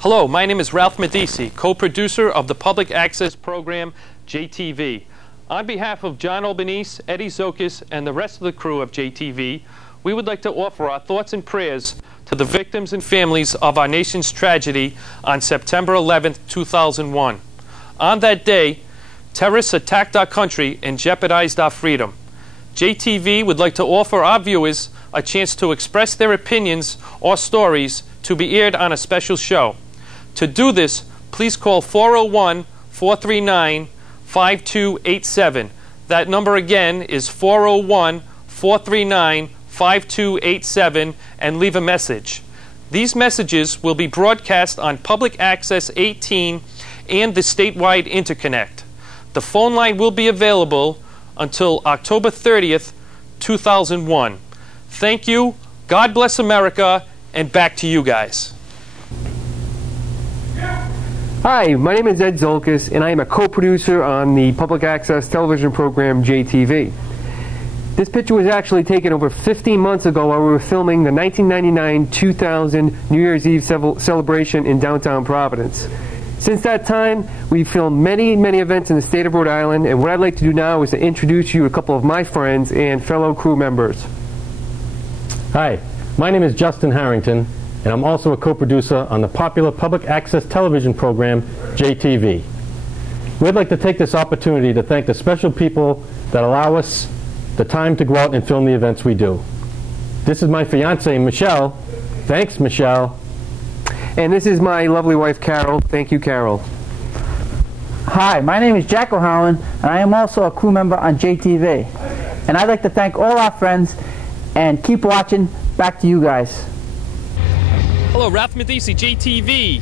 Hello, my name is Ralph Medici, co-producer of the public access program JTV. On behalf of John Albanese, Eddie Zokis, and the rest of the crew of JTV, we would like to offer our thoughts and prayers to the victims and families of our nation's tragedy on September 11, 2001. On that day, terrorists attacked our country and jeopardized our freedom. JTV would like to offer our viewers a chance to express their opinions or stories to be aired on a special show. To do this, please call 401-439-5287. That number again is 401-439-5287 and leave a message. These messages will be broadcast on Public Access 18 and the statewide interconnect. The phone line will be available until October 30th, 2001. Thank you, God bless America, and back to you guys. Hi, my name is Ed Zolkis, and I am a co-producer on the public access television program JTV. This picture was actually taken over 15 months ago while we were filming the 1999-2000 New Year's Eve celebration in downtown Providence. Since that time, we've filmed many events in the state of Rhode Island, and what I'd like to do now is to introduce you to a couple of my friends and fellow crew members. Hi, my name is Justin Harrington, and I'm also a co-producer on the popular public access television program JTV. We'd like to take this opportunity to thank the special people that allow us the time to go out and film the events we do. This is my fiancée, Michelle. Thanks, Michelle. And this is my lovely wife, Carol. Thank you, Carol. Hi, my name is Jack O'Halloran, and I am also a crew member on JTV. And I'd like to thank all our friends, and keep watching. Back to you guys. Hello, Ralph Medici, JTV.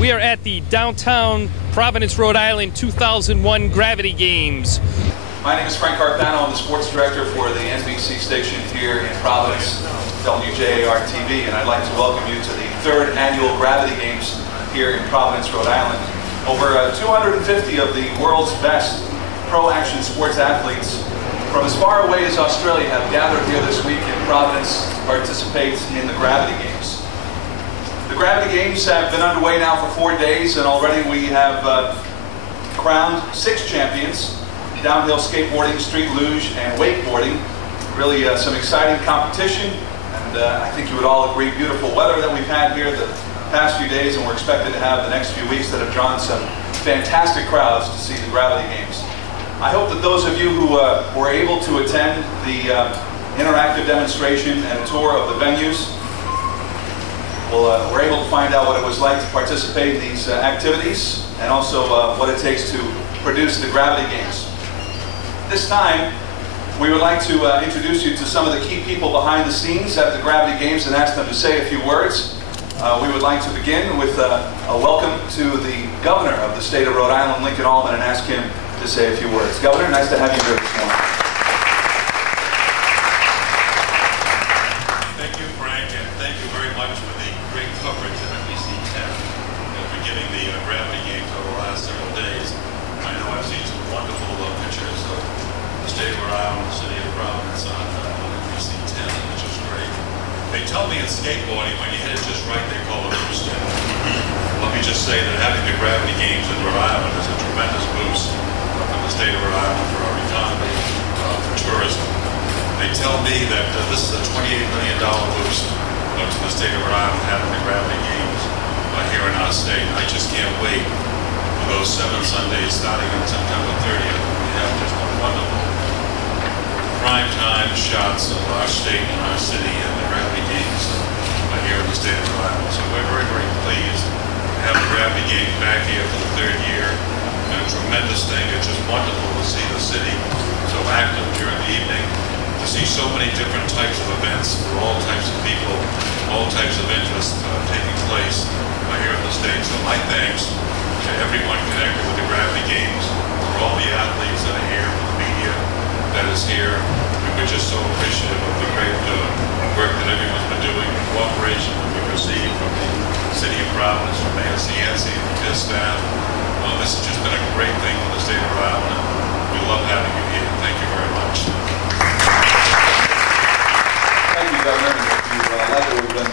We are at the downtown Providence, Rhode Island 2001 Gravity Games. My name is Frank Carpano. I'm the sports director for the NBC station here in Providence, WJAR-TV, and I'd like to welcome you to the third annual Gravity Games here in Providence, Rhode Island. Over 250 of the world's best pro-action sports athletes from as far away as Australia have gathered here this week in Providence to participate in the Gravity Games. The Gravity Games have been underway now for 4 days, and already we have crowned 6 champions: downhill skateboarding, street luge, and wakeboarding. Really some exciting competition, and I think you would all agree, beautiful weather that we've had here the past few days, and we're expected to have the next few weeks that have drawn some fantastic crowds to see the Gravity Games. I hope that those of you who were able to attend the interactive demonstration and tour of the venues were able to find out what it was like to participate in these activities, and also what it takes to produce the Gravity Games. This time, we would like to introduce you to some of the key people behind the scenes at the Gravity Games and ask them to say a few words. We would like to begin with a welcome to the Governor of the state of Rhode Island, Lincoln Alman, and ask him to say a few words. Governor, nice to have you here this morning. Thank you, Frank, and thank you very much for the great coverage at NBC 10 for giving the Gravity Games over the last several days. I know I've seen some wonderful pictures of the state of Rhode Island, the city of Providence on NBC 10, which is great. They tell me in skateboarding, when you hit it just right, they call it a boost. Let me just say that having the Gravity Games in Rhode Island is a tremendous boost for the state of Rhode Island, for our economy, for tourism. They tell me that this is a $28 million boost to the state of Rhode Island having the Gravity Games here in our state. I just can't wait for those 7 Sundays starting on September 30th. We have just a wonderful prime time shots of our state and our city and the Gravity Games here in the state of Rhode Island. So we're very, very pleased to have the Gravity Games back here for the 3rd year. And a tremendous thing. It's just wonderful to see the city so active during the evening, to see so many different types of events for all types of people, all types of interests taking place here in the state. So my thanks to everyone connected with the Gravity Games, for all the athletes that are here, for the media that is here. We're just so appreciative of the great work that everyone's been doing, the cooperation that we've received from the city of Providence, from Mayor Cianci, from his staff. This has just been a great thing for the state of Rhode Island. We love having you here. Thank you very much. Thank you, Governor. If you like it, we've been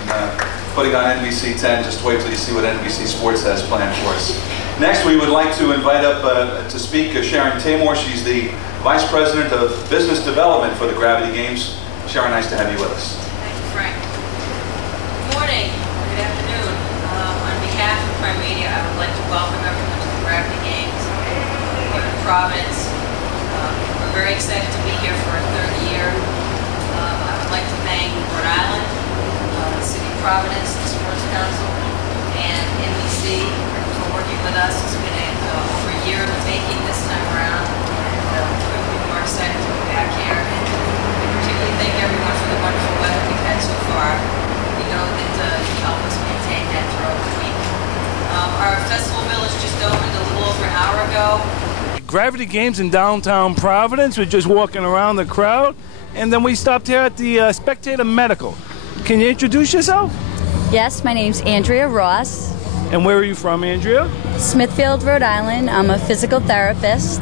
putting on NBC 10. Just wait till you see what NBC Sports has planned for us. Next, we would like to invite up to speak Sharon Tamor. She's the Vice President of Business Development for the Gravity Games. Sharon, nice to have you with us. Thank you, Frank. Good morning, good afternoon. On behalf of Prime Media, I would like to welcome everyone to the Gravity Games here in Providence. We're very excited to be here for our third year. I would like to thank Rhode Island, the City of Providence, the Sports Council, and NBC for working with us. It's been over a year in the making this time around, and we couldn't be more excited to be back here. And we particularly thank everyone for the wonderful weather we've had so far. We know that you help us maintain that throughout the week. Our festival village just opened a little over an hour ago. Gravity Games in downtown Providence. We're just walking around the crowd, and then we stopped here at the Spectator Medical. Can you introduce yourself? Yes, my name's Andrea Ross. And where are you from, Andrea? Smithfield, Rhode Island. I'm a physical therapist.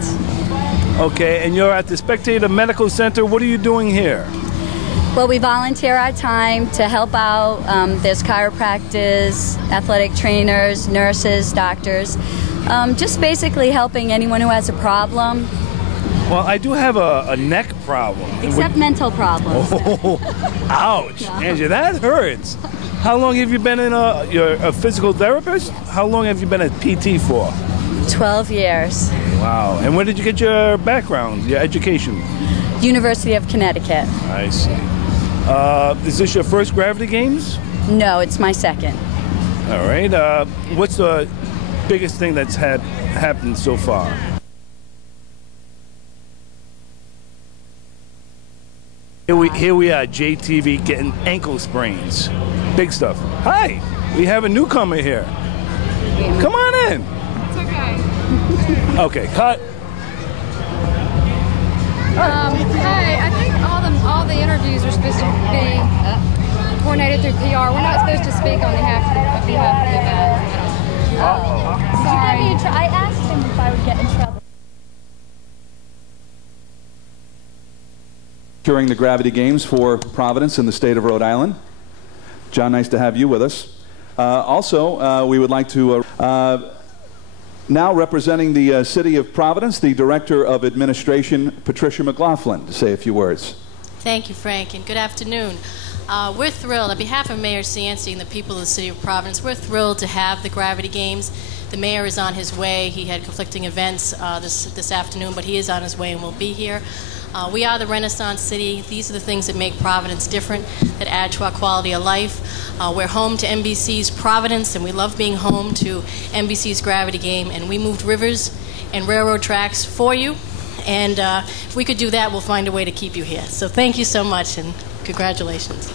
Okay, and you're at the Spectator Medical Center. What are you doing here? Well, we volunteer our time to help out. There's chiropractors, athletic trainers, nurses, doctors. Just basically helping anyone who has a problem. Well, I do have a neck problem. Except mental problems. Oh, ouch. Andrea, that hurts. How long have you been you're a physical therapist? How long have you been at PT for? 12 years. Wow. And where did you get your background, your education? University of Connecticut. I see. Is this your first Gravity Games? No, it's my second. All right. What's the biggest thing that's happened so far? Here we are, JTV getting ankle sprains. Big stuff. Hi, we have a newcomer here. Come on in. It's okay. Okay, cut. Hey, I think all the interviews are supposed to be coordinated through PR. We're not supposed to speak on behalf of the event. Sorry. I asked him if I would get in trouble. During the Gravity Games for Providence in the state of Rhode Island. John, nice to have you with us. Also, we would like to now representing the city of Providence, the Director of Administration, Patricia McLaughlin, to say a few words. Thank you, Frank, and good afternoon. We're thrilled, on behalf of Mayor Cianci and the people of the city of Providence, we're thrilled to have the Gravity Games. The mayor is on his way. He had conflicting events this afternoon, but he is on his way and will be here. We are the Renaissance City. These are the things that make Providence different, that add to our quality of life. We're home to NBC's Providence, and we love being home to NBC's Gravity Game. And we moved rivers and railroad tracks for you. And if we could do that, we'll find a way to keep you here. So thank you so much, and congratulations.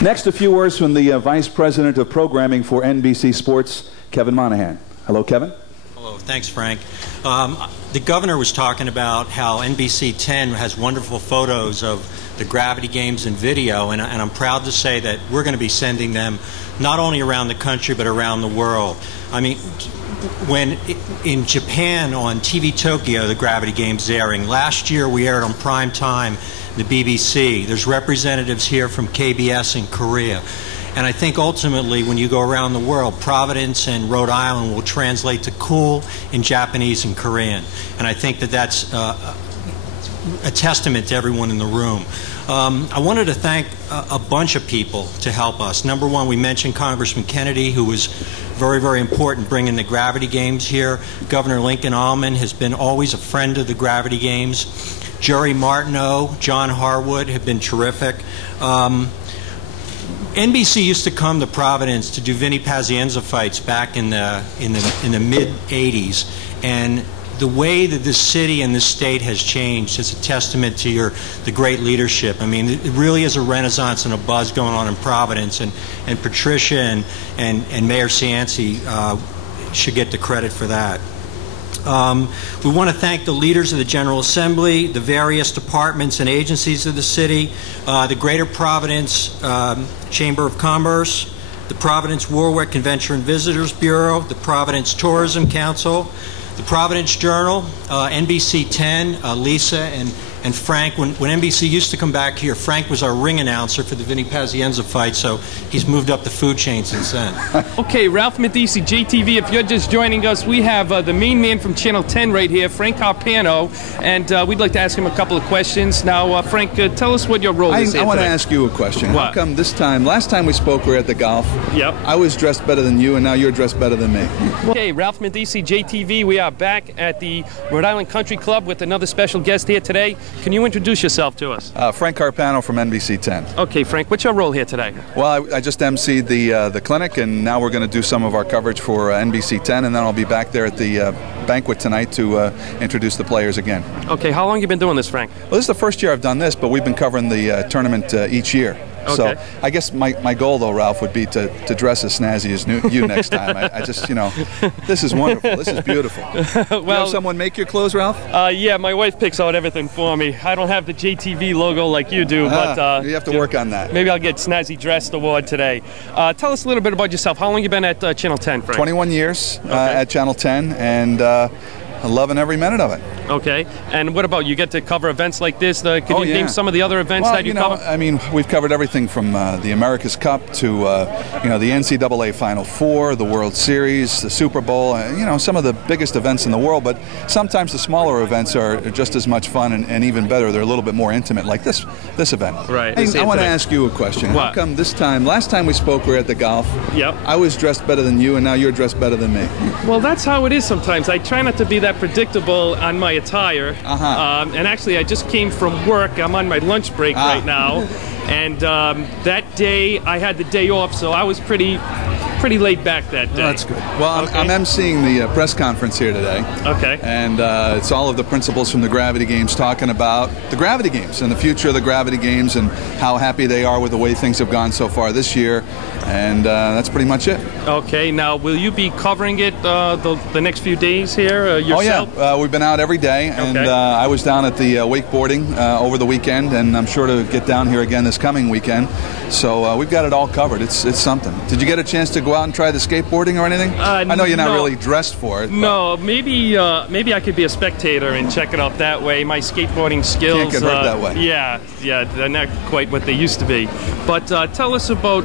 Next, a few words from the Vice President of Programming for NBC Sports, Kevin Monahan. Hello, Kevin. Hello, thanks, Frank. The governor was talking about how NBC 10 has wonderful photos of the Gravity Games and video, and I'm proud to say that we're going to be sending them not only around the country but around the world. I mean, when in Japan on TV Tokyo, the Gravity Games is airing. Last year we aired on prime time, the BBC. There's representatives here from KBS in Korea. And I think ultimately when you go around the world, Providence and Rhode Island will translate to cool in Japanese and Korean. And I think that that's a testament to everyone in the room. I wanted to thank a bunch of people to help us. Number one, we mentioned Congressman Kennedy, who was very, very important bringing the Gravity Games here. Governor Lincoln Almond has been always a friend of the Gravity Games. Jerry Martineau, John Harwood have been terrific. NBC used to come to Providence to do Vinny Pazienza fights back in the mid-'80s, and the way that this city and this state has changed is a testament to the great leadership. I mean, it really is a renaissance and a buzz going on in Providence, and Patricia and Mayor Cianci should get the credit for that. We want to thank the leaders of the General Assembly, the various departments and agencies of the city, the Greater Providence Chamber of Commerce, the Providence Warwick Convention and Visitors Bureau, the Providence Tourism Council, the Providence Journal, NBC 10, Lisa And Frank, when NBC used to come back here, Frank was our ring announcer for the Vinny Pazienza fight, so he's moved up the food chain since then. Okay, Ralph Medici, JTV, if you're just joining us, we have the main man from Channel 10 right here, Frank Carpano, and we'd like to ask him a couple of questions. Now, Frank, tell us what your role is here I want to today. ask you a question. What? How come this time, last time we spoke, we were at the golf. Yep. I was dressed better than you, and now you're dressed better than me. Okay, Ralph Medici, JTV, we are back at the Rhode Island Country Club with another special guest here today. Can you introduce yourself to us? Frank Carpano from NBC 10. Okay, Frank, what's your role here today? Well, I just emceed the clinic, and now we're going to do some of our coverage for NBC 10, and then I'll be back there at the banquet tonight to introduce the players again. Okay, how long have you been doing this, Frank? Well, this is the first year I've done this, but we've been covering the tournament each year. Okay. So I guess my goal, though, Ralph, would be to dress as snazzy as you next time. I just, this is wonderful. This is beautiful. Well, you have someone make your clothes, Ralph? Yeah, my wife picks out everything for me. I don't have the JTV logo like you do, but you have to work on that. Maybe I'll get Snazzy Dressed Award today. Tell us a little bit about yourself. How long have you been at Channel 10, Frank? 21 years at Channel 10, and loving every minute of it. Okay, and what about you get to cover events like this? Can you name some of the other events that you cover? I mean, we've covered everything from the America's Cup to the NCAA Final Four, the World Series, the Super Bowl. Some of the biggest events in the world. But sometimes the smaller events are just as much fun and even better. They're a little bit more intimate, like this event. Right. Hey, I want to ask you a question. What? How come this time? Last time we spoke, we were at the golf. Yep. I was dressed better than you, and now you're dressed better than me. Well, that's how it is sometimes. I try not to be that predictable on my attire. And actually, I just came from work. I'm on my lunch break right now. And that day, I had the day off, so I was pretty laid back that day. Oh, that's good. Well, I'm emceeing the press conference here today. Okay. And it's all of the principals from the Gravity Games talking about the Gravity Games and the future of the Gravity Games and how happy they are with the way things have gone so far this year. And that's pretty much it. Okay. Now, will you be covering it the next few days here yourself? Oh, yeah. We've been out every day. And I was down at the wakeboarding over the weekend, and I'm sure to get down here again this coming weekend. So we've got it all covered. It's something. Did you get a chance to go out and try the skateboarding or anything? I know you're not really dressed for it. No, maybe I could be a spectator and check it out that way. My skateboarding skills can't get hurt that way. Yeah, they're not quite what they used to be. But tell us about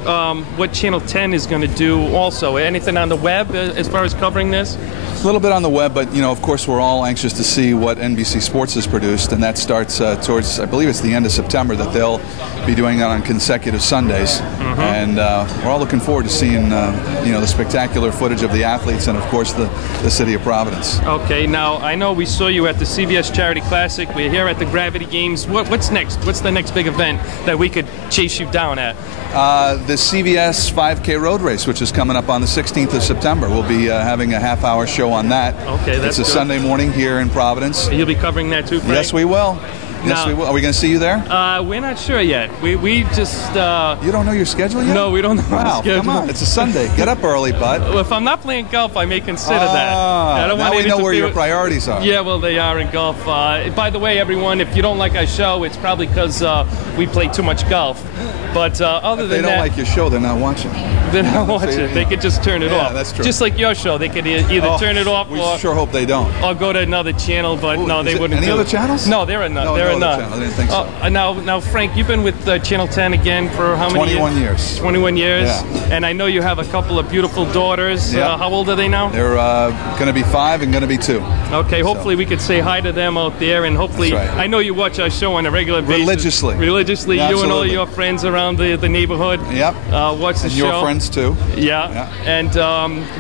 what Channel 10 is going to do also. Anything on the web as far as covering this? A little bit on the web, but of course, we're all anxious to see what NBC Sports has produced, and that starts towards, I believe it's the end of September, that they'll be doing that on consecutive Sundays. And we're all looking forward to seeing the spectacular footage of the athletes and, of course, the city of Providence. Okay, now I know we saw you at the CBS Charity Classic. We're here at the Gravity Games. What's next? What's the next big event that we could chase you down at? The CVS 5K Road Race, which is coming up on the 16th of September. We'll be having a half-hour show on that. Okay, that's It's a Sunday morning here in Providence. You'll be covering that too, Frank? Yes, we will. Yes, we will. Are we going to see you there? We're not sure yet. We just... You don't know your schedule yet? No, we don't know our schedule. Come on. It's a Sunday. Get up early, bud. Well, if I'm not playing golf, I may consider that. I don't now want we know where your priorities are. Yeah, well, they are in golf. By the way, everyone, if you don't like our show, it's probably because we play too much golf. But other than that... If they don't like your show, they're not watching. They're not watching. They could just turn it off. Yeah, that's true. Just like your show. They could either turn it off we or... sure hope they don't. Or go to another channel, but no, they wouldn't Any do other it. channels? No, there are none. No, there are no none. other channels. I didn't think so. Now, Frank, you've been with Channel 10 again for how many 21 years. 21 years. Yeah. And I know you have a couple of beautiful daughters. Yeah. How old are they now? They're going to be 5 and going to be 2. Okay, hopefully we could say hi to them out there, and hopefully, That's right. I know you watch our show on a regular basis. Religiously. Yeah, you and all absolutely. your friends around the neighborhood. Yep. Watch the and show. your friends too. Yeah. And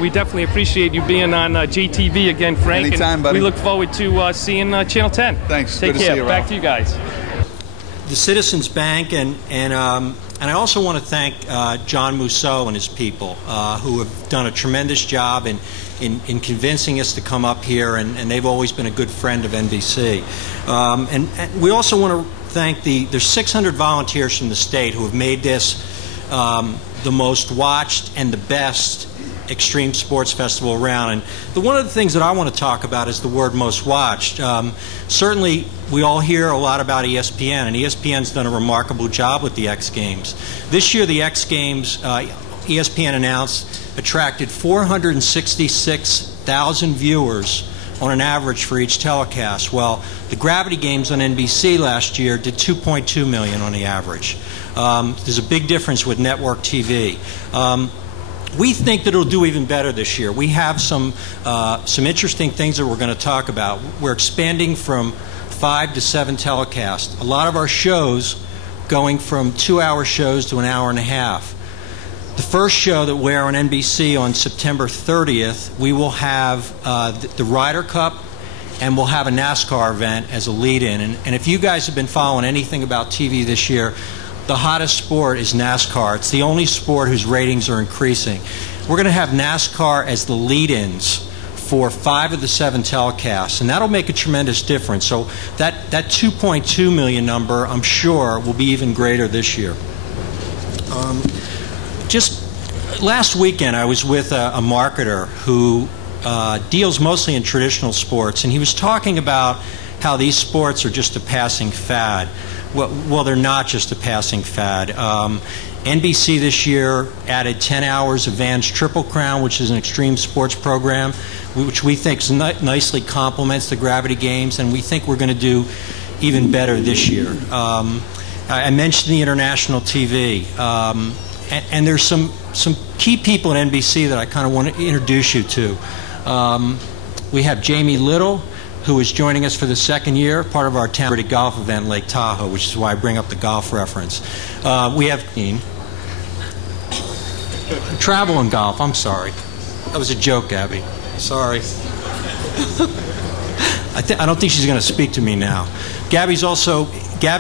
we definitely appreciate you being on JTV again, Frank. Anytime, and buddy. we look forward to seeing Channel 10. Thanks. Take Good to care. see you, Back Ralph. to you guys. The Citizens Bank, and I also want to thank John Mousseau and his people, who have done a tremendous job in convincing us to come up here, and they've always been a good friend of NBC. And we also want to thank there's 600 volunteers from the state who have made this the most watched and the best extreme sports festival around. And one of the things that I want to talk about is the word most watched. Certainly, we all hear a lot about ESPN, and ESPN's done a remarkable job with the X Games. This year, the X Games, ESPN announced, attracted 466,000 viewers on an average for each telecast. Well, the Gravity Games on NBC last year did 2.2 million on the average. There's a big difference with network TV. We think that it'll do even better this year. We have some interesting things that we're going to talk about. We're expanding from 5 to 7 telecasts. A lot of our shows going from 2-hour shows to an hour and a half. The first show that we're on NBC on September 30th, we will have the Ryder Cup, and we'll have a NASCAR event as a lead-in. And if you guys have been following anything about TV this year, the hottest sport is NASCAR. It's the only sport whose ratings are increasing. We're going to have NASCAR as the lead-ins for 5 of the 7 telecasts, and that'll make a tremendous difference. So that 2.2 million number, I'm sure, will be even greater this year. Just last weekend, I was with a marketer who deals mostly in traditional sports, and he was talking about how these sports are just a passing fad. Well, they're not just a passing fad. NBC this year added 10 hours of Van's Triple Crown, which is an extreme sports program, which we think nicely complements the Gravity Games, and we think we're going to do even better this year. I mentioned the international TV, and there's some key people at NBC that I kind of want to introduce you to. We have Jamie Little, who is joining us for the 2nd year, part of our town golf event in Lake Tahoe, which is why I bring up the golf reference. We have travel and golf. I'm sorry. That was a joke, Gabby. Sorry. I don't think she's going to speak to me now. Gabby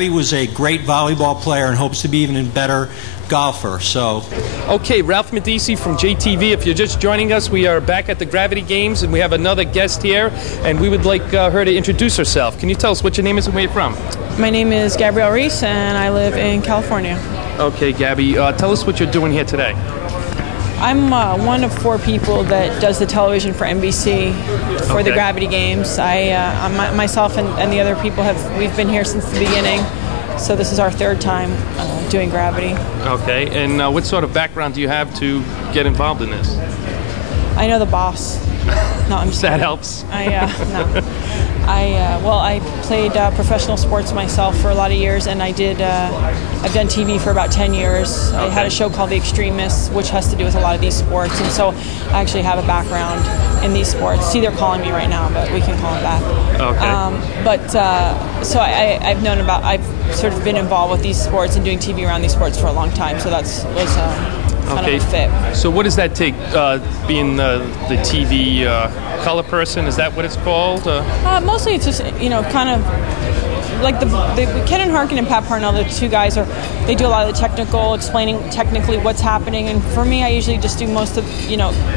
was a great volleyball player and hopes to be even a better golfer. So, okay, Ralph Medici from JTV. If you're just joining us, we are back at the Gravity Games, and we have another guest here, and we would like her to introduce herself. Can you tell us what your name is and where you're from? My name is Gabrielle Reese, and I live in California. Okay, Gabby, tell us what you're doing here today. I'm one of 4 people that does the television for NBC for the Gravity Games. Myself and the other people we've been here since the beginning. So this is our 3rd time doing Gravity. Okay, and what sort of background do you have to get involved in this? I know the boss. No, I'm just that helps. No. I played professional sports myself for a lot of years, and I've done TV for about 10 years. I had a show called The Extremists, which has to do with a lot of these sports, and so I actually have a background in these sports. See, they're calling me right now, but we can call them back. Okay. So I've sort of been involved with these sports and doing TV around these sports for a long time, so was kind of a fit. So what does that take, being the TV color person? Is that what it's called? Mostly it's just, kind of like the Ken and Harkin and Pat Parnell, the 2 guys, they do a lot of the technical, explaining technically what's happening. And for me, I usually just do most of,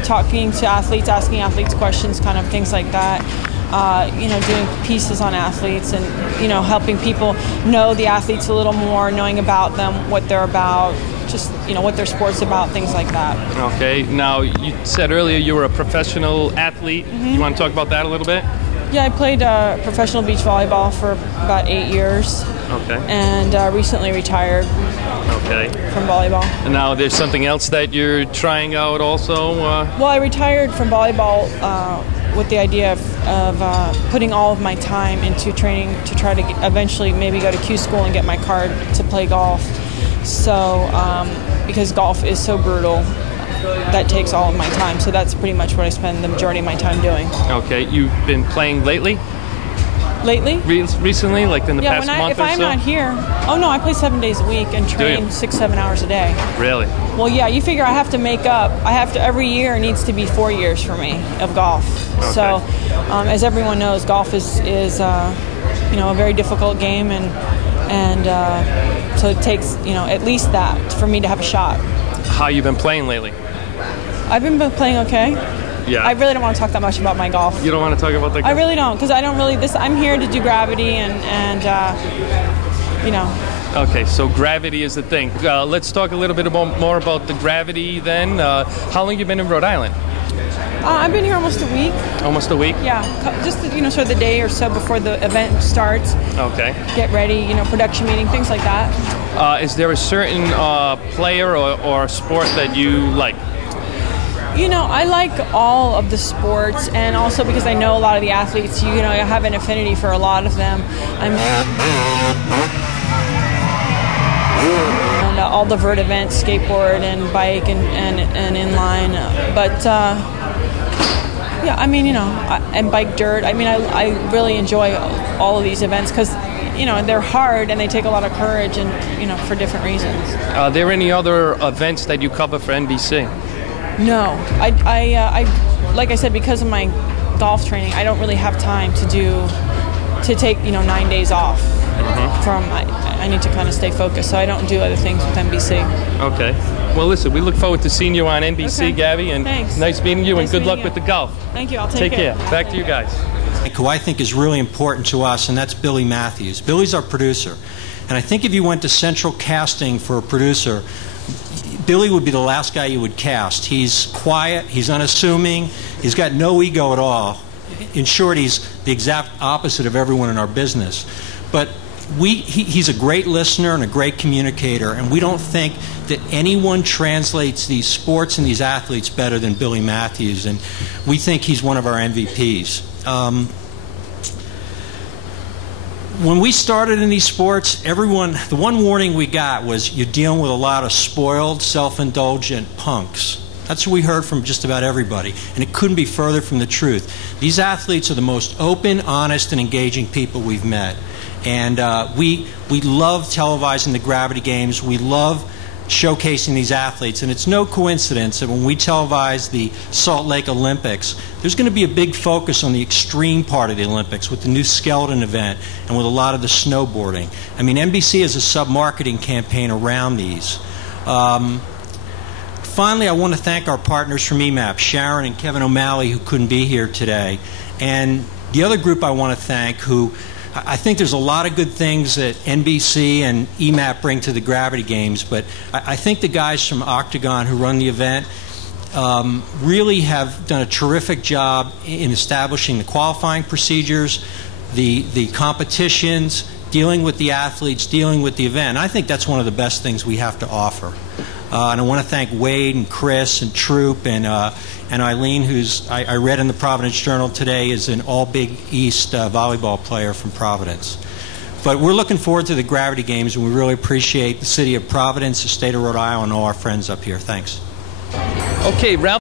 talking to athletes, asking athletes questions, kind of things like that. Doing pieces on athletes and, helping people know the athletes a little more, knowing about them, what they're about, just, what their sport's about, things like that. Okay. Now, you said earlier you were a professional athlete. Mm-hmm. You want to talk about that a little bit? Yeah, I played professional beach volleyball for about 8 years. Okay. And recently retired. Okay. From volleyball. And now there's something else that you're trying out also? Well, I retired from volleyball with the idea of putting all of my time into training to try to eventually maybe go to Q school and get my card to play golf. So, because golf is so brutal, that takes all of my time. So that's pretty much what I spend the majority of my time doing. Okay. You've been playing lately? Lately? Recently, like in the past month or so? If I'm not here, I play 7 days a week and train 6-7 hours a day. Really? Well, yeah, you figure I have to make up. Every year needs to be 4 years for me of golf. Okay. So, as everyone knows, golf is a very difficult game, and so it takes, at least that for me to have a shot. How you been playing lately? I've been playing okay. Yeah. I really don't want to talk that much about my golf. You don't want to talk about the golf? I really don't, because I don't really. I'm here to do Gravity, and Okay, so Gravity is the thing. Let's talk a little bit more about the Gravity then. How long have you been in Rhode Island? I've been here almost a week. Almost a week? Yeah, just sort of the day or so before the event starts. Okay. Get ready, production meeting, things like that. Is there a certain player or sport that you like? You know, I like all of the sports, and also because I know a lot of the athletes, you know, I have an affinity for a lot of them. And all the vert events, skateboard and bike and inline. But yeah, I mean, you know, and bike dirt. I mean, I really enjoy all of these events because, you know, they're hard and they take a lot of courage, and, you know, for different reasons. Are there any other events that you cover for NBC? No, I like I said, because of my golf training, I don't really have time to take, you know, 9 days off. I need to kind of stay focused, so I don't do other things with NBC. Okay. Well, listen, we look forward to seeing you on NBC, okay. Gabby, and thanks. Nice meeting you, and good luck with the golf. Thank you. I'll take care. Back to you guys. Who I think is really important to us, and that's Billy Matthews. Billy's our producer, and I think if you went to central casting for a producer, Billy would be the last guy you would cast. He's quiet, he's unassuming, he's got no ego at all. In short, he's the exact opposite of everyone in our business. But he's a great listener and a great communicator, and we don't think that anyone translates these sports and these athletes better than Billy Matthews, and we think he's one of our MVPs. When we started in these sports, the one warning we got was you're dealing with a lot of spoiled, self-indulgent punks. That's what we heard from just about everybody, and it couldn't be further from the truth. These athletes are the most open, honest, and engaging people we've met. And we love televising the Gravity Games. We love showcasing these athletes, and it's no coincidence that when we televise the Salt Lake Olympics, there's going to be a big focus on the extreme part of the Olympics with the new skeleton event and with a lot of the snowboarding. I mean, NBC has a sub-marketing campaign around these. Finally, I want to thank our partners from EMAP, Sharon and Kevin O'Malley, who couldn't be here today, and the other group I want to thank, who I think there's a lot of good things that NBC and EMAP bring to the Gravity Games, but I think the guys from Octagon who run the event really have done a terrific job in establishing the qualifying procedures, the competitions, dealing with the athletes, dealing with the event. I think that's one of the best things we have to offer. And I want to thank Wade and Chris and Troop and Eileen, who's I read in the Providence Journal today is an All-Big East volleyball player from Providence. But we're looking forward to the Gravity Games, and we really appreciate the city of Providence, the state of Rhode Island, and all our friends up here. Thanks. Okay, round